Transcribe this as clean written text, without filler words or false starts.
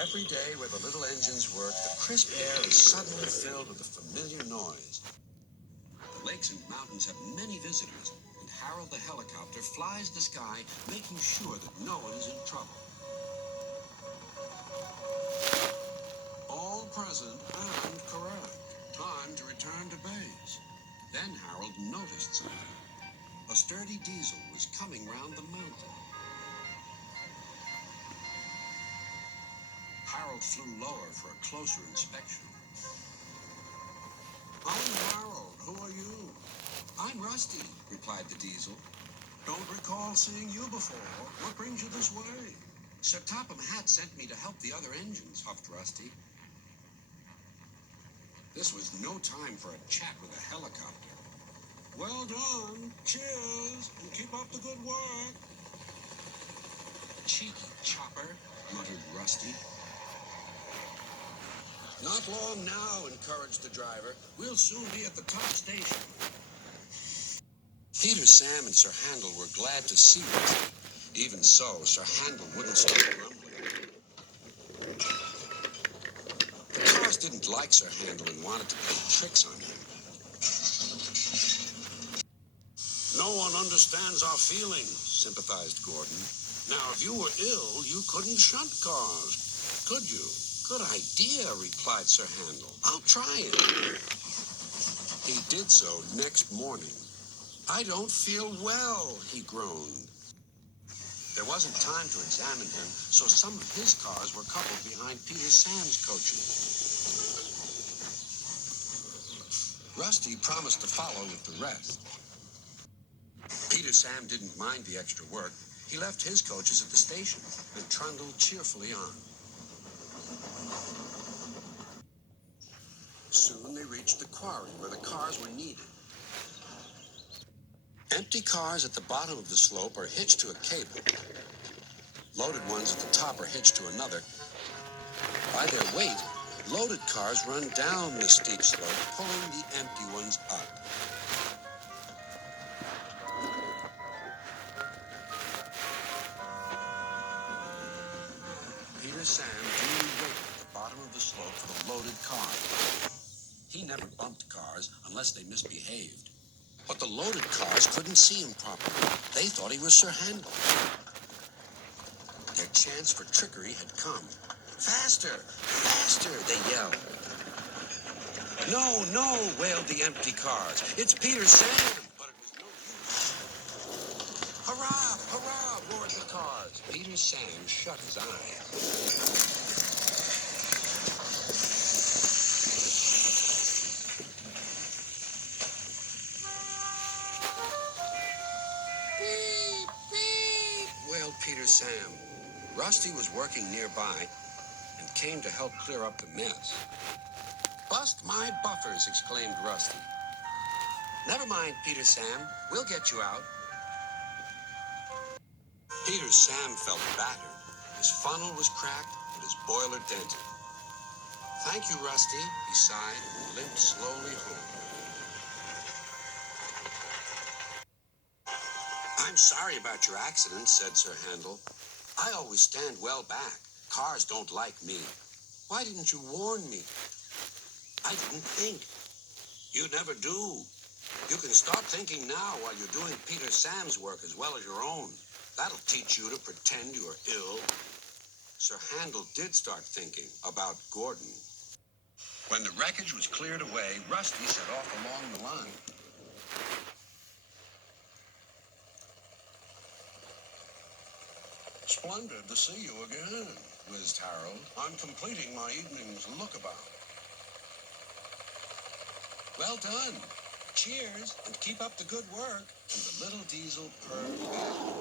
Every day where the little engines work, the crisp air is suddenly filled with a familiar noise. The lakes and mountains have many visitors, and Harold the helicopter flies the sky, making sure that no one is in trouble. All present and correct. Time to return to base. Then Harold noticed something. A sturdy diesel was coming round the mountain. Harold flew lower for a closer inspection. I'm Harold. Who are you? I'm Rusty, replied the diesel. Don't recall seeing you before. What brings you this way? Sir Topham Hatt sent me to help the other engines, huffed Rusty. This was no time for a chat with a helicopter. Well done. Cheers. And keep up the good work. Cheeky chopper, muttered Rusty. Not long now, encouraged the driver. We'll soon be at the top station. Peter, Sam, and Sir Handel were glad to see Rusty. Even so, Sir Handel wouldn't stop grumbling. The cars didn't like Sir Handel and wanted to play tricks on him. No one understands our feelings, sympathized Gordon. Now, if you were ill, you couldn't shunt cars, could you? Good idea, replied Sir Handel. I'll try it. He did so next morning. I don't feel well, he groaned. There wasn't time to examine him, so some of his cars were coupled behind Peter Sam's coaches. Rusty promised to follow with the rest. Peter Sam didn't mind the extra work. He left his coaches at the station and trundled cheerfully on. Soon they reached the quarry where the cars were needed. Empty cars at the bottom of the slope are hitched to a cable. Loaded ones at the top are hitched to another. By their weight, loaded cars run down the steep slope, pulling the empty ones up. Peter Sam duly waited at the bottom of the slope for the loaded cars. He never bumped cars unless they misbehaved. But the loaded cars couldn't see him properly. They thought he was Sir Handel. Their chance for trickery had come. Faster! Faster! They yelled. No, no, wailed the empty cars. It's Peter Sam! But it was no use. Hurrah! Hurrah! Roared the cars. Peter Sam shut his eyes. Beep! Beep! Wailed Peter Sam. Rusty was working nearby and came to help clear up the mess. Bust my buffers, exclaimed Rusty. Never mind, Peter Sam. We'll get you out. Peter Sam felt battered. His funnel was cracked and his boiler dented. Thank you, Rusty, he sighed and limped slowly home. I'm sorry about your accident, said Sir Handel. I always stand well back. Cars don't like me. Why didn't you warn me? I didn't think. You never do. You can start thinking now while you're doing Peter Sam's work as well as your own. That'll teach you to pretend you're ill. Sir Handel did start thinking about Gordon. When the wreckage was cleared away, Rusty set off along the line. Splendid to see you again, whizzed Harold. I'm completing my evening's lookabout. Well done. Cheers, and keep up the good work. And the little diesel purred back.